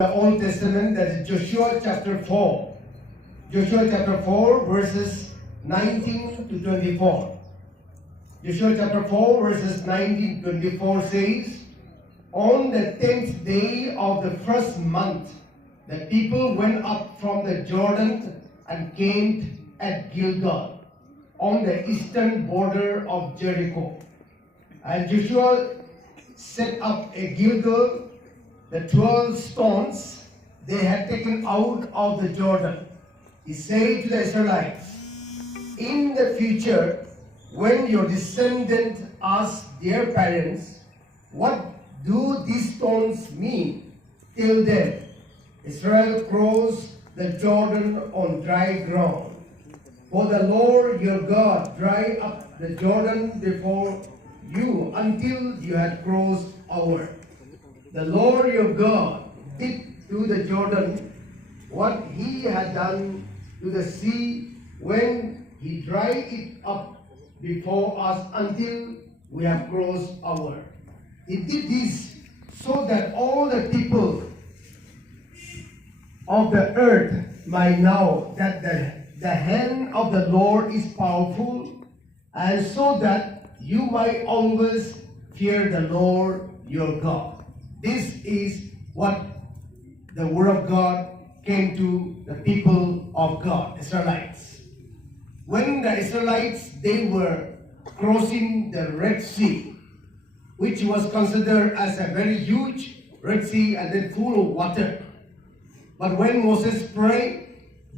The Old Testament, that is Joshua chapter 4. Joshua chapter 4 verses 19 to 24. Joshua chapter 4 verses 19 to 24 says, on the 10th day of the first month, the people went up from the Jordan and camped at Gilgal, on the eastern border of Jericho. And Joshua set up a Gilgal, the 12 stones they had taken out of the Jordan. He said to the Israelites, in the future, when your descendants ask their parents, what do these stones mean? Tell them, Israel crossed the Jordan on dry ground. For the Lord your God dried up the Jordan before you until you had crossed over. The Lord your God did to the Jordan what he had done to the sea when he dried it up before us until we have crossed over. He did this so that all the people of the earth might know that the hand of the Lord is powerful, and so that you might always fear the Lord your God. This is what the word of God came to the people of God, Israelites. When the Israelites, they were crossing the Red Sea, which was considered as a very huge Red Sea and then full of water. But when Moses prayed,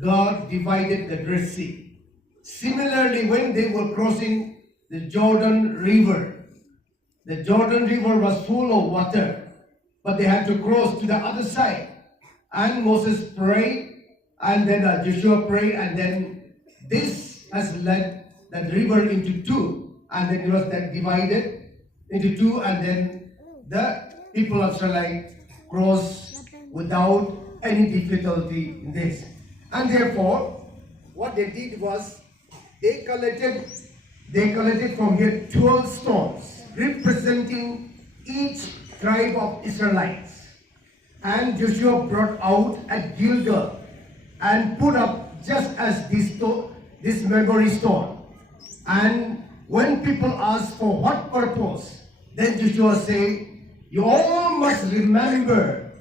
God divided the Red Sea. Similarly, when they were crossing the Jordan River, the Jordan River was full of water, but they had to cross to the other side. And Moses prayed, and then Joshua prayed, and then this has led that river into two, and then it was then divided into two, and then the people of Israel crossed without any difficulty in this. And therefore, what they did was they collected from here 12 stones representing each tribe of Israelites. And Joshua brought out at Gilgal and put up just as this memory stone. And when people asked for what purpose, then Joshua said, you all must remember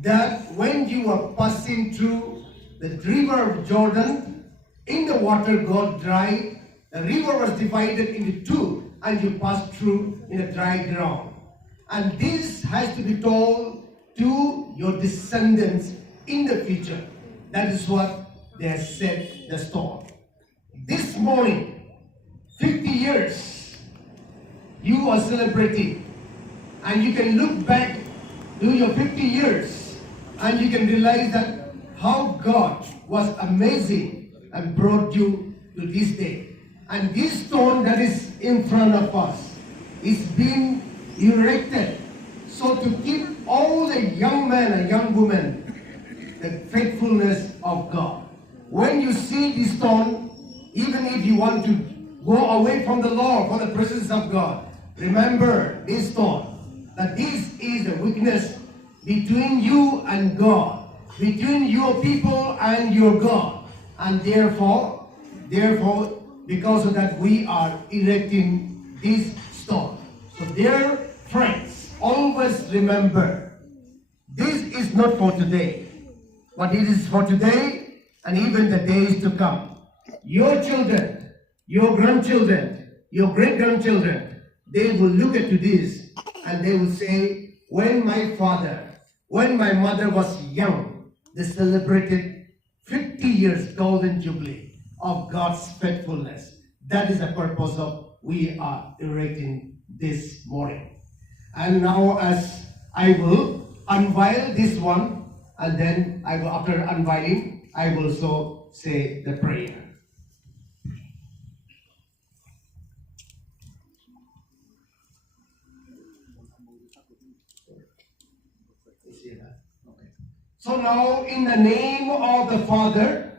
that when you were passing through the river of Jordan, in the water got dry, the river was divided into two, and you passed through in a dry ground. And this has to be told to your descendants in the future. That is what they have set the stone. This morning, 50 years, you are celebrating, and you can look back to your 50 years, and you can realize that how God was amazing and brought you to this day. And this stone that is in front of us is being erected so to keep all the young men and young women the faithfulness of God. When you see this stone, even if you want to go away from the Lord, from the presence of God, remember this stone, that this is the witness between you and God, between your people and your God. And therefore, because of that, we are erecting this stone. So dear friends, always remember, this is not for today, but it is for today and even the days to come. Your children, your grandchildren, your great-grandchildren, they will look at this and they will say, when my father, when my mother was young, they celebrated 50 years golden jubilee of God's faithfulness. That is the purpose of we are erecting this morning. And now, as I will unveil this one, and then I will, after unveiling, I will also say the prayer. So now, in the name of the Father,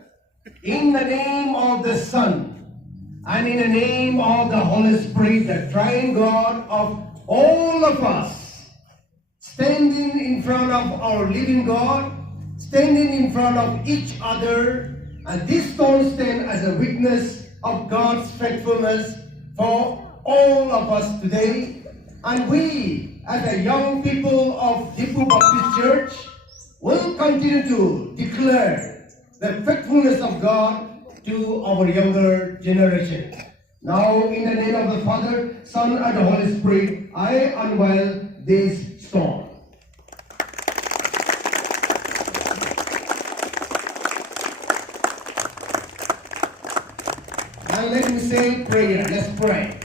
in the name of the Son, and in the name of the Holy Spirit, the triune God of all of us, standing in front of our living God, standing in front of each other, and this stone stands as a witness of God's faithfulness for all of us today. And we, as the young people of Diphu Baptist Church, will continue to declare the faithfulness of God to our younger generation. Now, in the name of the Father, Son, and the Holy Spirit, I unveil this stone. And let me say prayer. Let's pray.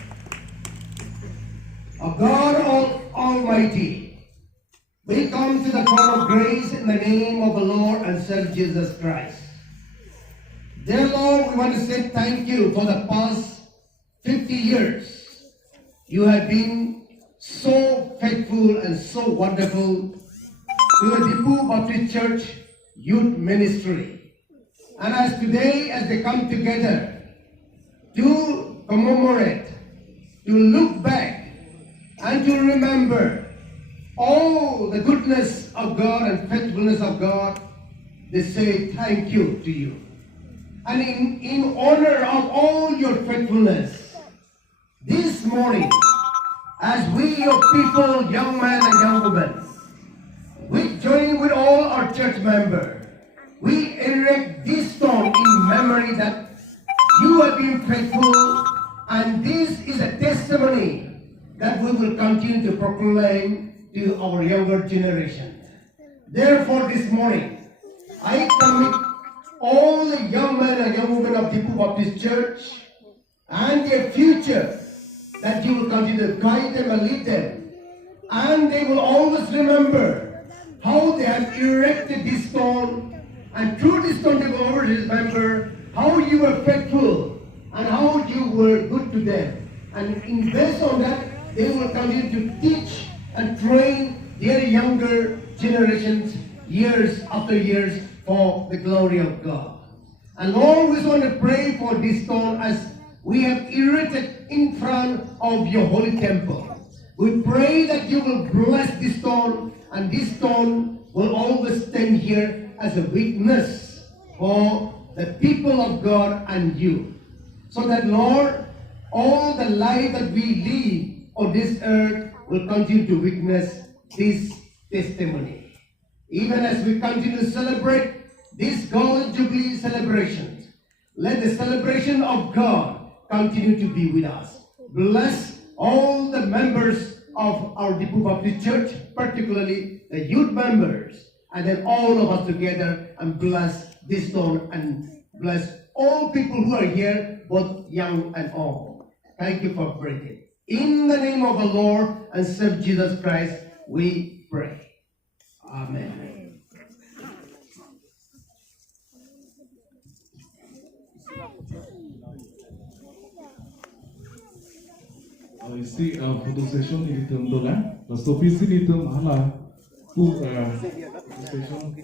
O God Almighty, we come to the throne of grace in the name of the Lord and Savior Jesus Christ. Dear Lord, we want to say thank you for the past 50 years. You have been so faithful and so wonderful to the Diphu Baptist Church Youth Ministry. And as today, as they come together to commemorate, to look back, and to remember all the goodness of God and faithfulness of God, they say thank you to you. And in honor of all your faithfulness, this morning, as we, your people, young men and young women, we join with all our church members, we erect this stone in memory that you have been faithful, and this is a testimony that we will continue to proclaim to our younger generation. Therefore, this morning, I commit all the young men and young women of Diphu Baptist Church and their future, that you will continue to guide them and lead them. And they will always remember how they have erected this stone, and through this stone they will always remember how you were faithful and how you were good to them. And in based on that, they will continue to teach and train their younger generations years after years for the glory of God. And Lord, we just want to pray for this stone as we have erected in front of your holy temple. We pray that you will bless this stone, and this stone will always stand here as a witness for the people of God and you. So that, Lord, all the life that we live on this earth will continue to witness this testimony. Even as we continue to celebrate this Golden Jubilee celebrations, let the celebration of God continue to be with us. Bless all the members of our Diphu Baptist Church, particularly the youth members, and then all of us together, and bless this stone and bless all people who are here, both young and old. Thank you for breathing. In the name of the Lord and Savior Jesus Christ, we pray. Amen. Isi photo session ini dola, so PC itu malah session.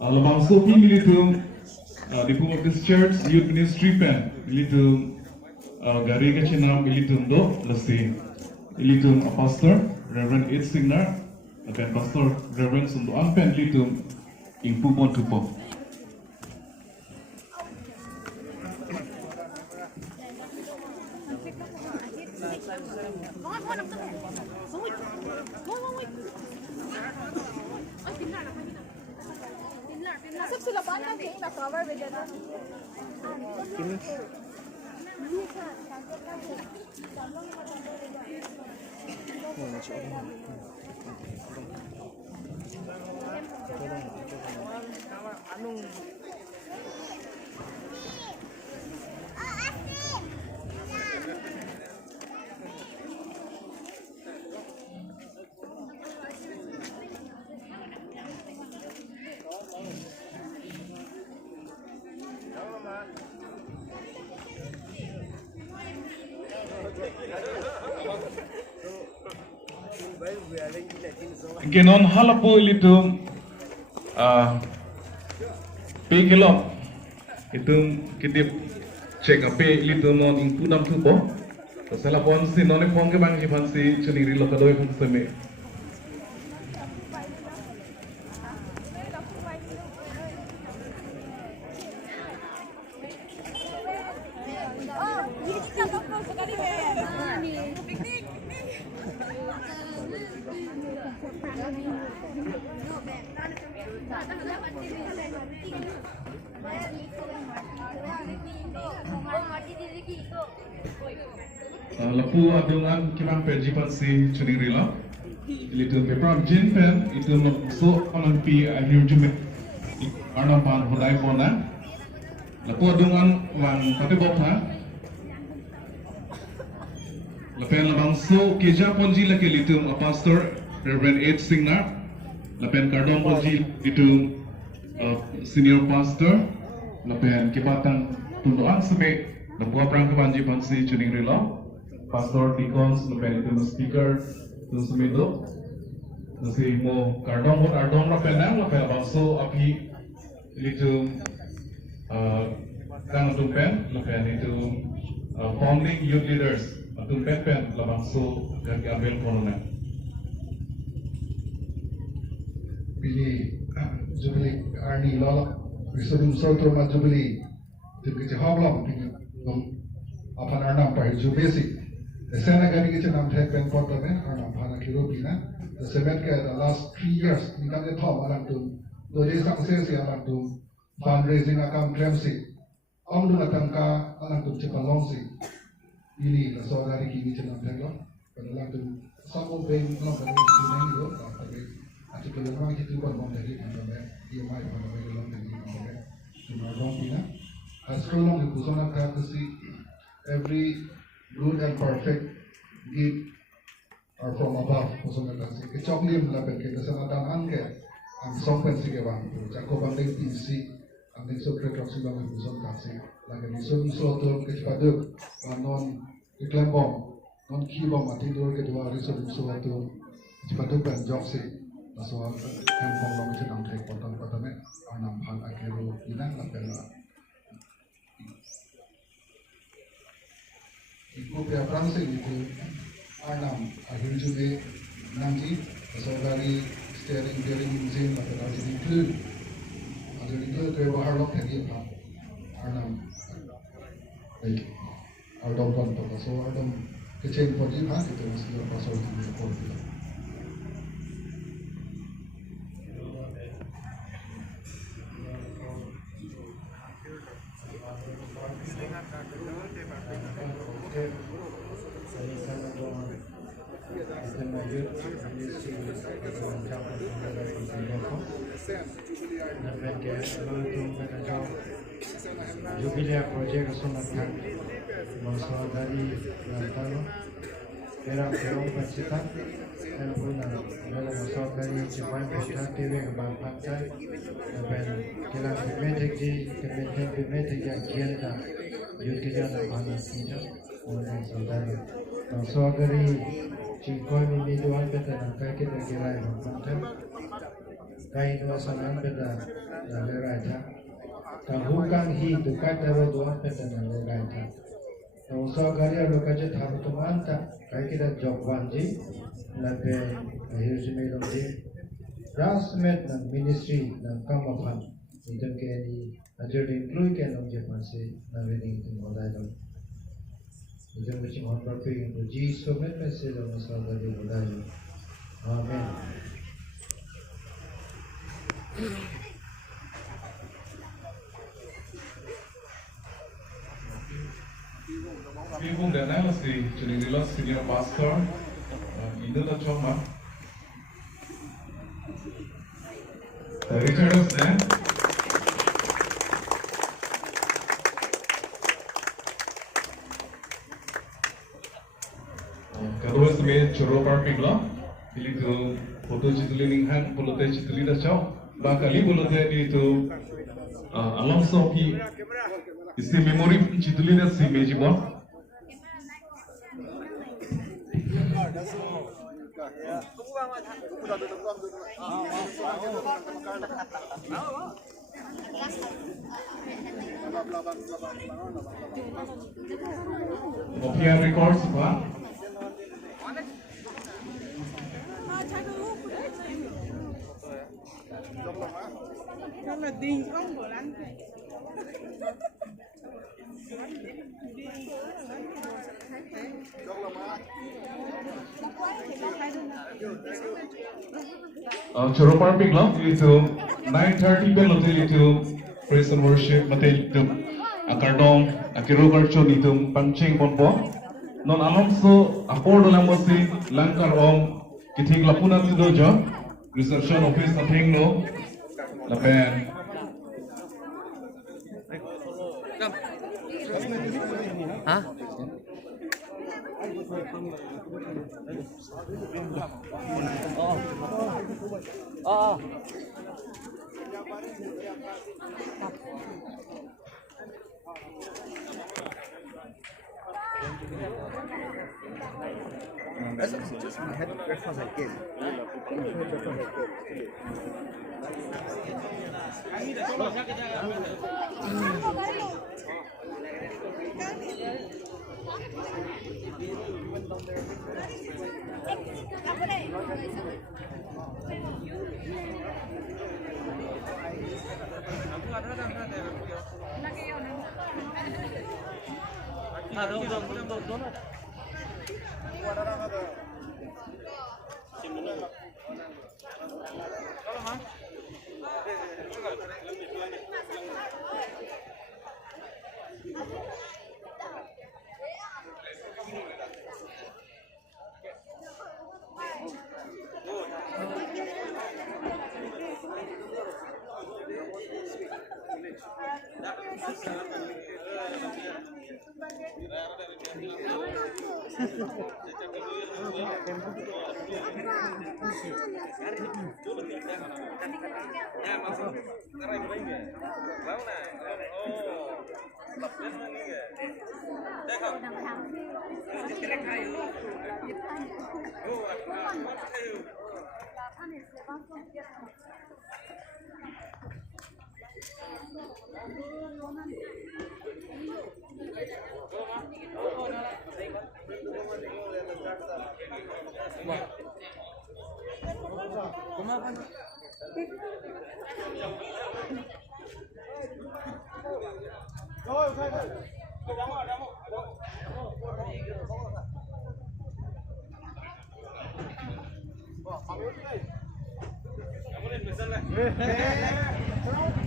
Alabang Sophie militum Diphu Baptist Church Youth Ministry pen militum gari kecina militum do lesti militum pastor Reverend Ed Singer pen pastor Reverend Sunduan pen militum impupon tupo. Genon halapo ilitum pegilop itum kitip cek ape ilitum non ingpunam tupo Salah pon si noni pon ke bang jipan si cuni rilo kadoi pun seme. Lapu adungan kibang perjipan si cuni rilo. Itu paper jin pen itu so onan pi akhir jume arna pan hodai pona. Lapu adungan wan tapi bopha. Lapen labang so keja ponji lake litum a pastor Reverend Ed Singer. Lapen kardon ponji itu senior pastor. Lapen kibatan tundoan sebe. Lapu aprang kebanji pansi cuni rilo. Pastor Deacons, lapen itu speaker. Terus itu, terus mau kardong lapenang lapen bangso api itu kan tumpen lapen itu founding youth leaders tumpen pen bangso dan ambil corona. Pilih jubilee arni lolak risodum sotor ma jubilee tinggi jahablam pilih apa narnam pai jubesi. Sana gani kita nam thek pen pot ne arnam phana kiro pina. The seven ke the last 3 years ni kan thom alam tu dole success ya alam tu fundraising akam clemsi. Om du natangka alam tu Katalon si. Ini la so dari kini kita nam thek lo. Pada alam tu samo ben no pada sini lo tapi ati kalau orang kita buat bom dari kan dia mai pada bagi long dari kan cuma bom pina. Askolong di kusona ka si every good and perfect gift are from above. Kusong kasi kechok lim laban kita sa natangan ke ang songpen sige bang. Jako bang ding PC ang ding sokre krak sila ng kusong kasi lagan isun soto kechpaduk non iklembom non kibom atidur kedua risun soto kechpaduk ban jokse so kan pong long ang tek potong potame anam han akero inang laban Ibu pihak Fransai itu Arnam akhir juga nanti dari steering zin atau dari include ke bahar lok tadi apa Arnam baik Arnam kontak so Arnam kecil podi apa itu masih apa soal itu podi jubilee project sunatan masa dari Katalon era perang pencipta dan puna dalam masa dari Jepang pencipta TV kembang pantai dan kira pemetik yang kianta youth kerja panas kita orang saudara masa dari Cingkoi ini doan beda kai kita kira yang pantai kai dua sanan beda dari raja Kabukan hi dukat dawa doan beda dari raja masa karya lokaja thabu tuman tak kai kita jogwanji labe akhir semai lomji rasmet dan ministry dan kamafan itu kini ajar include kan lomji masih nabi itu modal dong itu macam orang berpikir itu Jesus met masih dalam masalah dari modal amen Ibu dan saya masih jadi rilos senior pastor itu tak cuma Richard dan kedua sebagai curu parping lah pilih tu foto citli Ningkan foto citli dah caw bakali foto itu alam sopi isi memori citli dah si mejibon Phokep records Pak. Đó là tiền không của anh. Choro parping lo itu 9:30 belo itu praise and worship mate itu akardong akiro karcho itu pancing ponpo non alonso apordo lambosi langkar om kiting lapuna sido jo reception office ating no lapen Hah? Oh.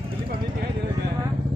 Beli pamit ya.